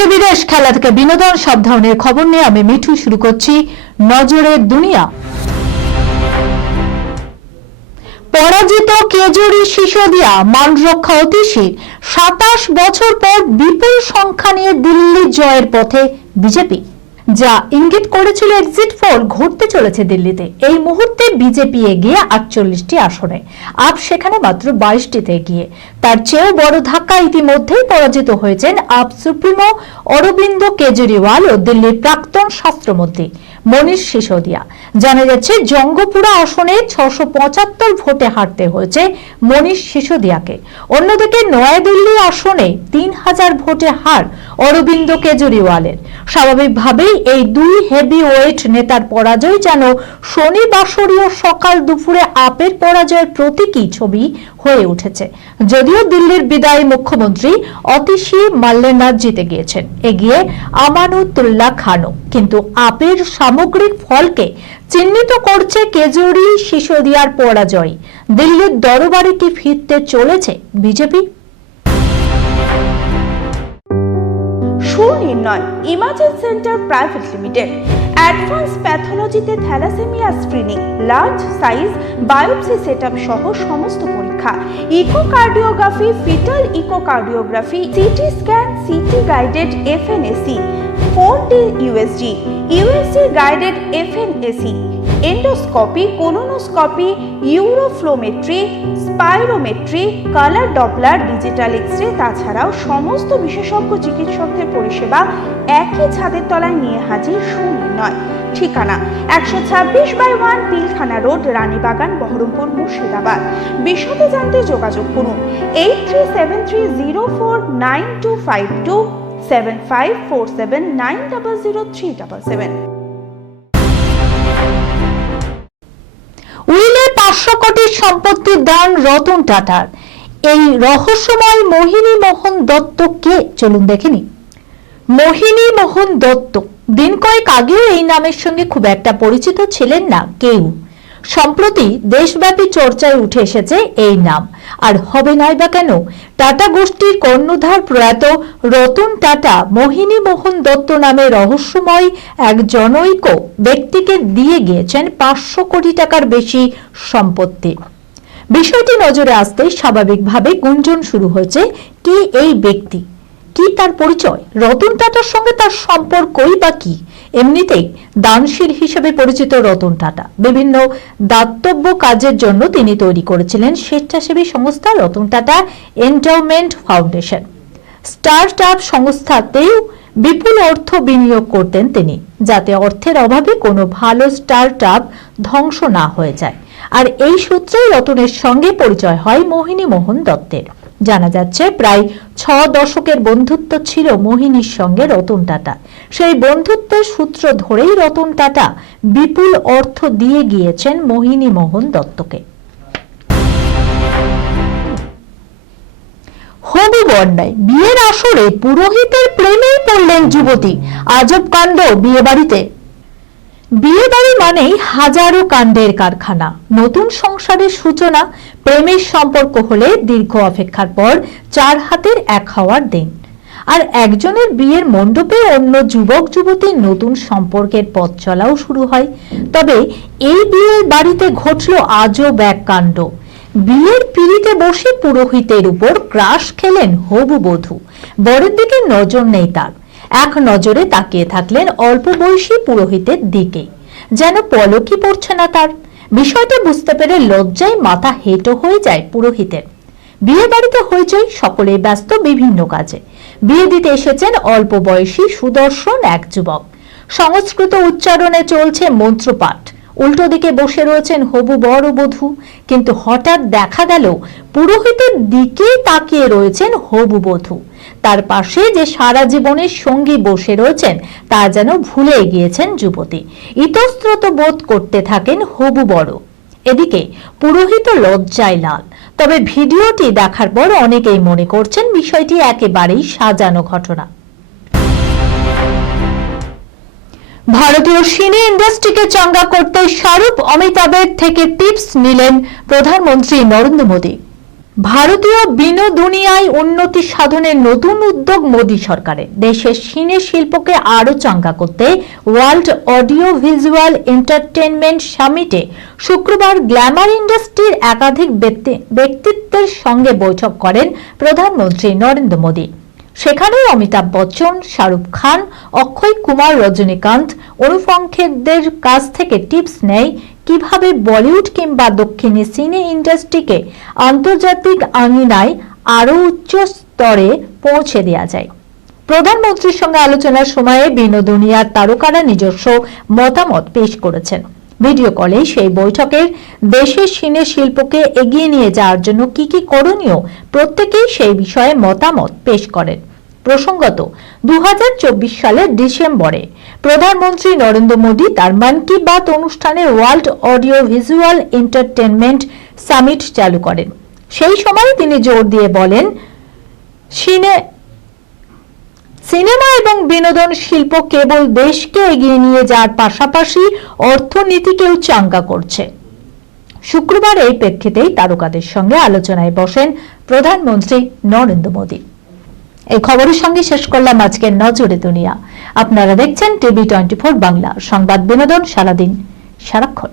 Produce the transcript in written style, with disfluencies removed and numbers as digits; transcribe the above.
থেকে বিদেশ, খেলা থেকে বিনোদন, সব ধরনের খবর নিয়ে আমি মিঠু শুরু করছি নজরের দুনিয়া। পরাজিত কেজরি সিসোদিয়া মান রক্ষা অতীশীর 27 বছর পর বিপুল সংখ্যা নিয়ে দিল্লি জয়ের পথে বিজেপি। যা ইঙ্গিত করেছিল এক্সিট পোল ঘটতে চলেছে দিল্লিতে। এই মুহূর্তে বিজেপি এগিয়ে 48টি আসনে, আপ সেখানে মাত্র 22টিতে এগিয়ে। তার চেয়েও বড় ধাক্কা ইতিমধ্যেই পরাজিত হয়েছেন আপ সুপ্রিমো অরবিন্দ কেজরিওয়াল ও দিল্লির প্রাক্তন স্বাস্থ্যমন্ত্রী মনীষ সিসোদিয়া। জানা যাচ্ছে জঙ্গপুরা আসনে 675 ভোটে হারতে হয়েছে মনীষ সিসোদিয়াকে। অন্যদিকে নয়াদিল্লি আসনে 3000 ভোটে হার অরবিন্দ কেজরিওয়ালের। স্বাভাবিকভাবেই এই দুই হেভিওয়েট নেতার পরাজয় যেন শনিবাসরীয় সকাল দুপুরে আপের পরাজয়ের প্রতীকী ছবি হয়ে উঠেছে। যদিও দিল্লির বিদায়ী মুখ্যমন্ত্রী অতিশী মাল্লেনাথ জিতে গিয়েছেন, এগিয়ে আমানুতুল্লাহ খানও, কিন্তু আপের সামগ্রিক ফলকে চিহ্নিত করছে কেজরি সিসোদিয়ার পরাজয়। দিল্লির দরবারে কি ফিরতে চলেছে BJP? Sunirnoy imaging centre private limited advance প্যাথোলজিতে thalassaemia screening, large size biopsy setup সহ সমস্ত পরীক্ষা, echocardiography, foetal echocardiography, CT scan, CT guided FNAC, 4D USG, USG guided FNAC, endoscopy, colonoscopy, uroflowmetry, spirometry, colour Doppler, digital X-ray, তাছাড়াও সমস্ত বিশেষজ্ঞ চিকিৎসকদের পরিষেবা একই ছাদের তলায় নিয়ে হাজির সুনির্ণয়। ঠিকানা 126/1 পিলখানা রোড, রানীবাগান, বহরমপুর, মুর্শিদাবাদ। বিশদে জানতে যোগাযোগ করুন 8373049252 7547900377। উইলে 500 কোটির সম্পত্তির দান রতন টাটার। এই রহস্যময় মোহিনী মোহন দত্ত কে, চলুন দেখে নিই। মোহিনী মোহন দত্ত দিন কয়েক আগেও এই নামের সঙ্গে খুব একটা পরিচিত ছিলেন না কেউ। সম্প্রতি দেশব্যাপী চর্চায় উঠে এসেছে এই নাম, আর হবে নাই বা কেন। টাটা গোষ্ঠীর কর্ণধার প্রয়াত রতন টাটা মোহিনী মোহন দত্ত নামে রহস্যময় এক জনৈক ব্যক্তিকে দিয়ে গিয়েছেন 500 কোটি টাকার বেশি সম্পত্তি। বিষয়টি নজরে আসতেই স্বাভাবিকভাবে গুঞ্জন শুরু হয়েছে, কি এই ব্যক্তি, কি তার পরিচয়, রতন টাটার সঙ্গে তার সম্পর্কই বা কি। এমনিতেই দানশীল হিসেবে পরিচিত রতন টাটা বিভিন্ন দাতব্য কাজের জন্য তিনি তৈরি করেছিলেন স্বেচ্ছাসেবী সংস্থা Ratan Tata endowment foundation. Start up সংস্থাতেও বিপুল অর্থ বিনিয়োগ করতেন তিনি, যাতে অর্থের অভাবে কোনো ভালো স্টার্ট আপ ধ্বংস না হয়ে যায়। আর এই সূত্রেই রতনের সঙ্গে পরিচয় হয় মোহিনী মোহন দত্তের। জানা যাচ্ছে প্রায় 6 দশকের বন্ধুত্ব ছিল মোহিনীর সঙ্গে রতন টাটা। সেই বন্ধুত্বের সূত্র ধরেই রতন টাটা বিপুল অর্থ দিয়ে গিয়েছেন মোহিনী মোহন দত্তকে। হবু বন্যায় বিয়ের আসরে পুরোহিতের প্রেমেই পড়লেন যুবতী। আজব কাণ্ড বিয়ে বাড়িতে। বিয়ে বাড়ি মানেই হাজারো কাণ্ডের কারখানা। নতুন সংসারের সূচনা, প্রেমের সম্পর্ক হলে দীর্ঘ অপেক্ষার পর 4 হাতের 1 হওয়ার দিন। আর একজনের বিয়ের মণ্ডপে অন্য যুবক যুবতীর নতুন সম্পর্কের পথ চলাও শুরু হয়। তবে এই বিয়ের বাড়িতে ঘটল আজব এক কাণ্ড। বিয়ের পিঁড়িতে বসে পুরোহিতের উপর ক্রাশ খেলেন হবু বধূ। বরের দিকে নজর নেই তার, এক নজরে তাকিয়ে থাকলেন অল্প বয়সী পুরোহিতের দিকে, যেন পলকই পড়ছে না তার। বিষয়টা বুঝতে পেরে লজ্জায় মাথা হেঁটো হয়ে যায় পুরোহিতের। বিয়ে বাড়িতে হইচই, সকলে ব্যস্ত বিভিন্ন কাজে। বিয়ে দিতে এসেছেন অল্প বয়সী সুদর্শন এক যুবক। সংস্কৃত উচ্চারণে চলছে মন্ত্রপাঠ। উল্টো দিকে বসে রয়েছেন হবু বর ও বধূ। কিন্তু হঠাৎ দেখা গেল পুরোহিতের দিকেই তাকিয়ে রয়েছেন হবু বধূ। তার পাশে যে সারা জীবনের সঙ্গী বসে রয়েছেন তা যেন ভুলে গিয়েছেন যুবতী। ইতস্তত বোধ করতে থাকেন হবু বর। এদিকে পুরোহিত লজ্জায় লাল। তবে ভিডিওটি দেখার পর অনেকেই মনে করছেন বিষয়টি একেবারেই সাজানো ঘটনা। ভারতীয় সিনে ইন্ডাস্ট্রিকে চাঙ্গা করতে শাহরুখ অমিতাভের থেকে টিপস নিলেন প্রধানমন্ত্রী নরেন্দ্র মোদী। ভারতীয় বিনোদনিয়ায় উন্নতি সাধনের নতুন উদ্যোগ মোদী সরকারের। দেশের সিনে শিল্পকে আরো চাঙ্গা করতে ওয়ার্ল্ড অডিও ভিজুয়াল এন্টারটেনমেন্ট সামিটে শুক্রবার গ্ল্যামার ইন্ডাস্ট্রির একাধিক ব্যক্তিত্বের সঙ্গে বৈঠক করেন প্রধানমন্ত্রী নরেন্দ্র মোদী। সেখানে অমিতাভ বচ্চন, শাহরুখ খান, অক্ষয় কুমার, রজনীকান্ত অনুপম-খেরদের কাছ থেকে টিপস নেয় কিভাবে বলিউড কিংবা দক্ষিণী সিনে ইন্ডাস্ট্রিকে আন্তর্জাতিক আঙিনায় আরো উচ্চ স্তরে পৌঁছে দেওয়া যায়। প্রধানমন্ত্রীর সঙ্গে আলোচনার সময়ে বিনোদনিয়ার তারকারা নিজস্ব মতামত পেশ করেছেন। ভিডিও কলে সেই বৈঠকের দেশের সিনে শিল্পকে এগিয়ে নিয়ে যাওয়ার জন্য কি কি করণীয় প্রত্যেকেই সেই বিষয়ে মতামত পেশ করেন। প্রসঙ্গত 2024 সালের ডিসেম্বরে প্রধানমন্ত্রী নরেন্দ্র মোদী তার মন কি বাত অনুষ্ঠানে world audio visual entertainment summit চালু করেন। সেই সময় তিনি জোর দিয়ে বলেন, সিনেমা এবং বিনোদন শিল্প কেবল দেশকে এগিয়ে নিয়ে যাওয়ার পাশাপাশি অর্থনীতিকেও চাঙ্গা করছে। শুক্রবার এই প্রেক্ষিতেই তারকাদের সঙ্গে আলোচনায় বসেন প্রধানমন্ত্রী নরেন্দ্র মোদী। এই খবরের সঙ্গে শেষ করলাম আজকের নজরে দুনিয়া। আপনারা দেখছেন টিভি 24 বাংলা, সংবাদ বিনোদন সারাদিন সারাক্ষণ।